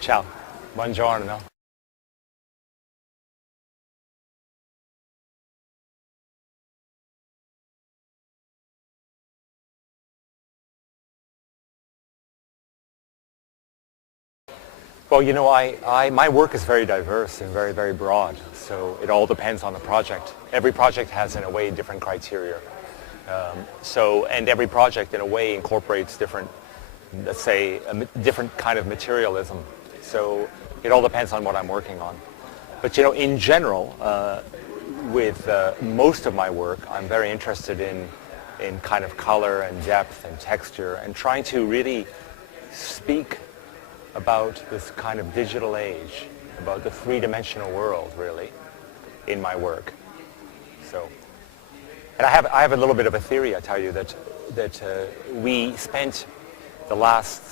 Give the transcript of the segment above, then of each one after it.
Ciao, buongiorno. Well, my work is very diverse and very, very broad. So it all depends on the project. Every project has, in a way, different criteria. And every project, in a way, incorporates different, let's say, different kind of materialism. So it all depends on what I'm working on. But, in general, with most of my work, I'm very interested in kind of color and depth and texture and trying to really speak about this kind of digital age, about the three-dimensional world, really, in my work. So, and I have a little bit of a theory, I tell you, that we spent the last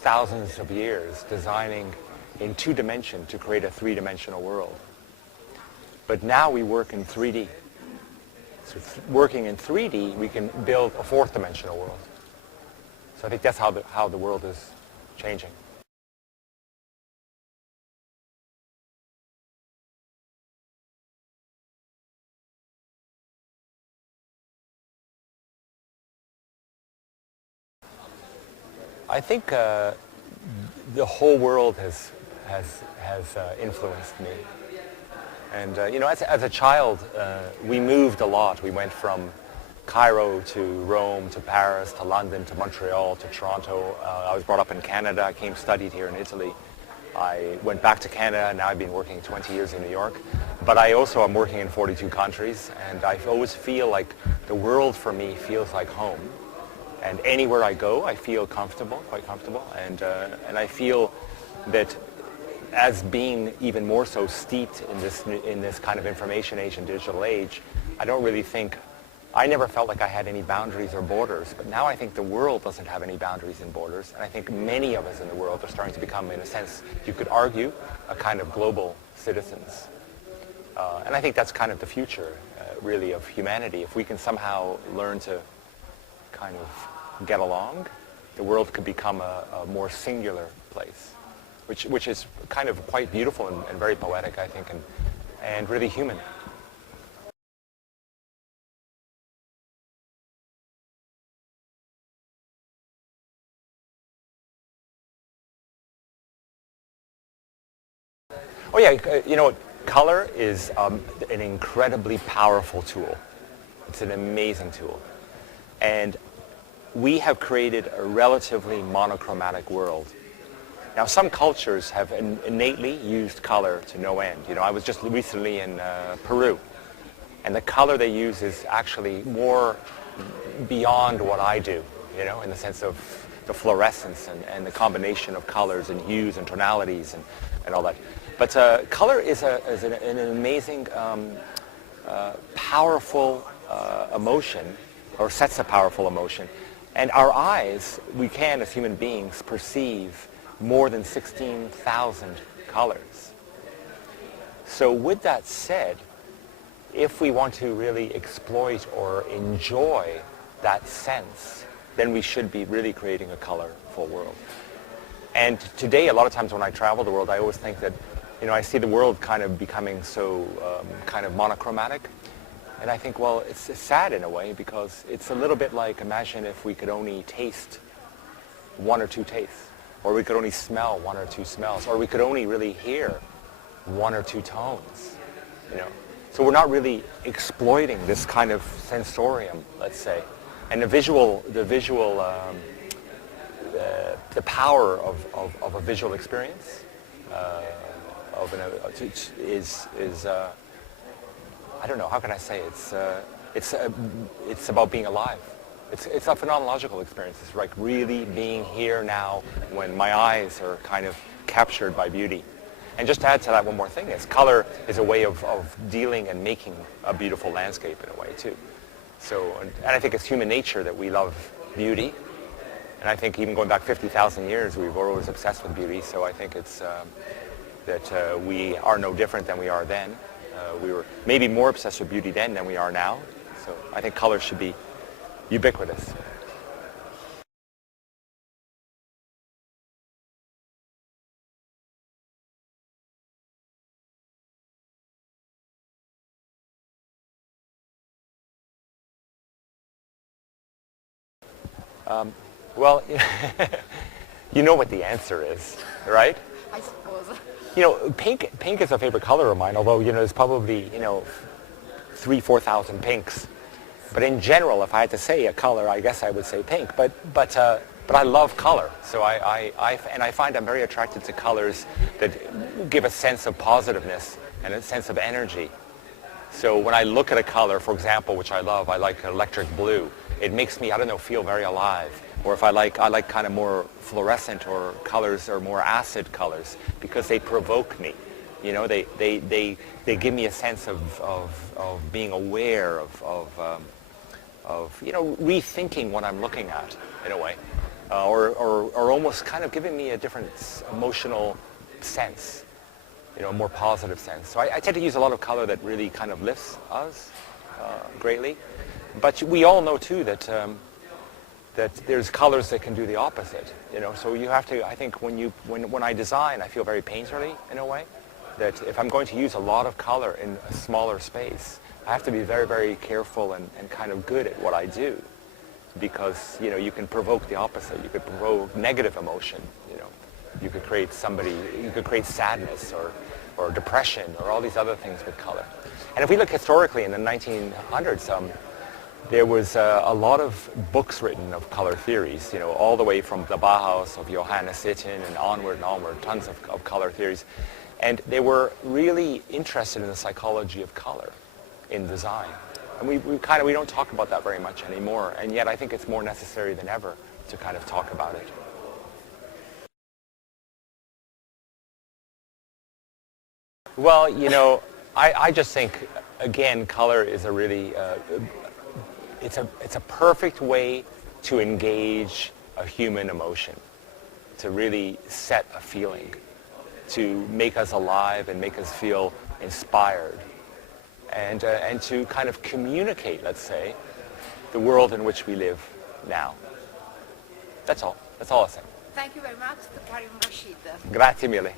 thousands of years designing in 2 dimension to create a 3-dimensional world. But now we work in 3D. So working in 3D, we can build a 4th-dimensional world. So I think that's how the world is changing. I think the whole world has influenced me. And as a child, we moved a lot. We went from Cairo to Rome to Paris to London to Montreal to Toronto. I was brought up in Canada. I came studied here in Italy. I went back to Canada. Now I've been working 20 years in New York. But I also am working in 42 countries. And I always feel like the world for me feels like home. And anywhere I go, I feel comfortable, quite comfortable. And I feel that as being even more so steeped in this kind of information age and digital age, I never felt like I had any boundaries or borders. But now I think the world doesn't have any boundaries and borders. And I think many of us in the world are starting to become, in a sense, you could argue, a kind of global citizens. And I think that's kind of the future, really, of humanity. If we can somehow learn to kind of get along, the world could become a more singular place, which is kind of quite beautiful and very poetic, I think, and really human. Oh yeah, color is an incredibly powerful tool. It's an amazing tool. And we have created a relatively monochromatic world. Now, some cultures have innately used color to no end. I was just recently in Peru, and the color they use is actually more beyond what I do, in the sense of the fluorescence and the combination of colors and hues and tonalities and all that. But color is an amazing, powerful emotion, or sets a powerful emotion. And our eyes, we can, as human beings, perceive more than 16,000 colors. So with that said, if we want to really exploit or enjoy that sense, then we should be really creating a colorful world. And today, a lot of times when I travel the world, I always think that, I see the world kind of becoming so kind of monochromatic. And I think, well, it's sad in a way, because it's a little bit like, imagine if we could only taste 1 or 2 tastes, or we could only smell 1 or 2 smells, or we could only really hear 1 or 2 tones, So we're not really exploiting this kind of sensorium, let's say. And the power of a visual experience is I don't know, how can I say it's about being alive. It's a phenomenological experience. It's like really being here now when my eyes are kind of captured by beauty. And just to add to that, one more thing is color is a way of dealing and making a beautiful landscape in a way too. So, and I think it's human nature that we love beauty. And I think even going back 50,000 years, we were always obsessed with beauty. So I think it's that we are no different than we are then. We were maybe more obsessed with beauty then than we are now. So I think color should be ubiquitous. Well, you know what the answer is, right? I suppose. You know, pink is a favorite color of mine, although, you know, there's probably, you know, 4,000 pinks. But in general, if I had to say a color, I guess I would say pink. But I love color. So I find I'm very attracted to colors that give a sense of positiveness and a sense of energy. So when I look at a color, for example, which I love, I like electric blue. It makes me, I don't know, feel very alive. Or if I like kind of more fluorescent or colors or more acid colors because they provoke me. You know, they give me a sense of being aware of you know, rethinking what I'm looking at in a way, or almost kind of giving me a different emotional sense, you know, a more positive sense. So I tend to use a lot of color that really kind of lifts us greatly. But we all know too that that there's colors that can do the opposite. You know, so you have to. I think when I design, I feel very painterly in a way. That if I'm going to use a lot of color in a smaller space, I have to be very, very careful and kind of good at what I do, because, you know, you can provoke the opposite. You could provoke negative emotion. You know, you could create sadness or depression or all these other things with color. And if we look historically in the 1900s, there was a lot of books written of color theories, you know, all the way from the Bauhaus of Johannes Itten and onward, tons of color theories. And they were really interested in the psychology of color in design. And we don't talk about that very much anymore. And yet I think it's more necessary than ever to kind of talk about it. Well, you know, I just think, again, color is a really, it's a perfect way to engage a human emotion, to really set a feeling, to make us alive and make us feel inspired, and to kind of communicate, let's say, the world in which we live now. That's all. That's all I say. Thank you very much, Karim Rashid. Grazie mille.